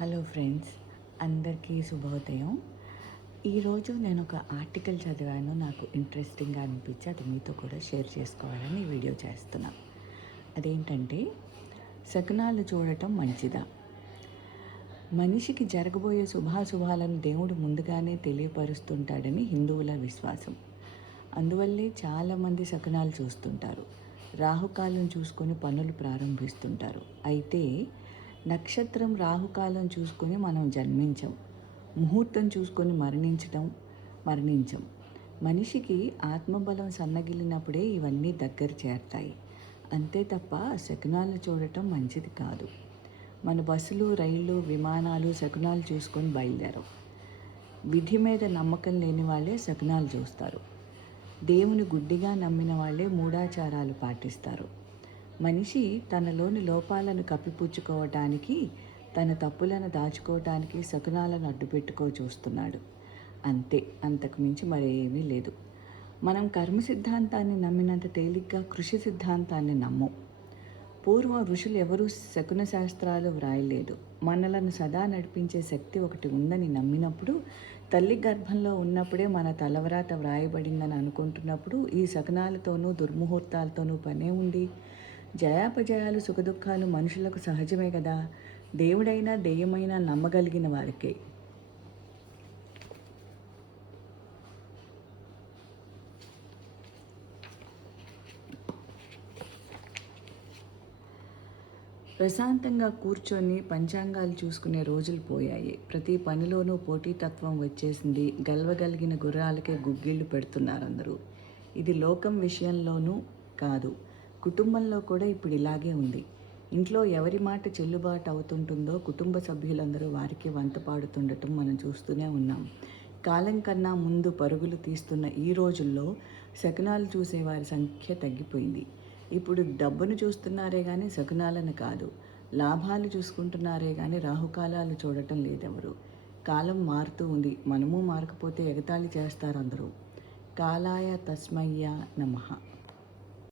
Hello friends, అందరికీ శుభోదయం. ఈరోజు నేను ఒక ఆర్టికల్ చదివాను, నాకు ఇంట్రెస్టింగ్గా అనిపించి అది మీతో కూడా షేర్ చేసుకోవాలని ఈ వీడియో చేస్తున్నా. అదేంటంటే, శకునాలు చూడటం మంచిదా? మనిషికి జరగబోయే శుభాశుభాలను దేవుడు ముందుగానే తెలియపరుస్తుంటాడని హిందువుల విశ్వాసం. అందువల్లే చాలామంది శకునాలు చూస్తుంటారు. రాహుకాలం చూసుకొని పనులు ప్రారంభిస్తుంటారు. అయితే నక్షత్రం రాహుకాలం చూసుకొని మనం జన్మించం, ముహూర్తం చూసుకొని మరణించం. మనిషికి ఆత్మబలం సన్నగిలినప్పుడే ఇవన్నీ దగ్గర చేరతాయి. అంతే తప్ప శకునాలు చూడటం మంచిది కాదు. మన బస్సులు, రైళ్ళు, విమానాలు శకునాలు చూసుకొని బయలుదేరవు. విధి మీద నమ్మకం లేని వాళ్ళే శకునాలు చూస్తారు. దేవుని గుడ్డిగా నమ్మిన వాళ్ళే మూఢాచారాలు పాటిస్తారు. మనిషి తనలోని లోపాలను కప్పిపుచ్చుకోవటానికి, తన తప్పులను దాచుకోవటానికి శకునాలను అడ్డుపెట్టుకో చూస్తున్నాడు. అంతే, అంతకు మించి మరేమీ లేదు. మనం కర్మ సిద్ధాంతాన్ని నమ్మినంత తేలిగ్గా కృషి సిద్ధాంతాన్ని నమ్మం. పూర్వం ఋషులు ఎవరూ శకున శాస్త్రాలు వ్రాయలేదు. మనలను సదా నడిపించే శక్తి ఒకటి ఉందని నమ్మినప్పుడు, తల్లి గర్భంలో ఉన్నప్పుడే మన తలవ్రాత వ్రాయబడిందని అనుకుంటున్నప్పుడు ఈ శకునాలతోనూ దుర్ముహూర్తాలతోనూ పనే ఉంది. జయాపజయాలు, సుఖదుఖాలు మనుషులకు సహజమే కదా. దేవుడైనా దెయ్యమైనా నమ్మగలిగిన వారికే. ప్రశాంతంగా కూర్చొని పంచాంగాలు చూసుకునే రోజులు పోయాయి. ప్రతి పనిలోనూ పోటీతత్వం వచ్చేసింది. గెలవగలిగిన గుర్రాలకే గుగ్గిళ్ళు పెడుతున్నారు అందరూ. ఇది లోకం విషయంలోనూ కాదు, కుటుంబంలో కూడా ఇప్పుడు ఇలాగే ఉంది. ఇంట్లో ఎవరి మాట చెల్లుబాటు అవుతుంటుందో కుటుంబ సభ్యులందరూ వారికి వంత పాడుతుండటం మనం చూస్తూనే ఉన్నాం. కాలం కన్నా ముందు పరుగులు తీస్తున్న ఈ రోజుల్లో శకునాలు చూసేవారి సంఖ్య తగ్గిపోయింది. ఇప్పుడు డబ్బును చూస్తున్నారే కానీ శకునాలను కాదు. లాభాలు చూసుకుంటున్నారే కానీ రాహుకాలాలు చూడటం లేదెవరు. కాలం మారుతూ ఉంది, మనము మారకపోతే ఎగతాళి చేస్తారు అందరూ. కాలాయ తస్మయ్య నమః.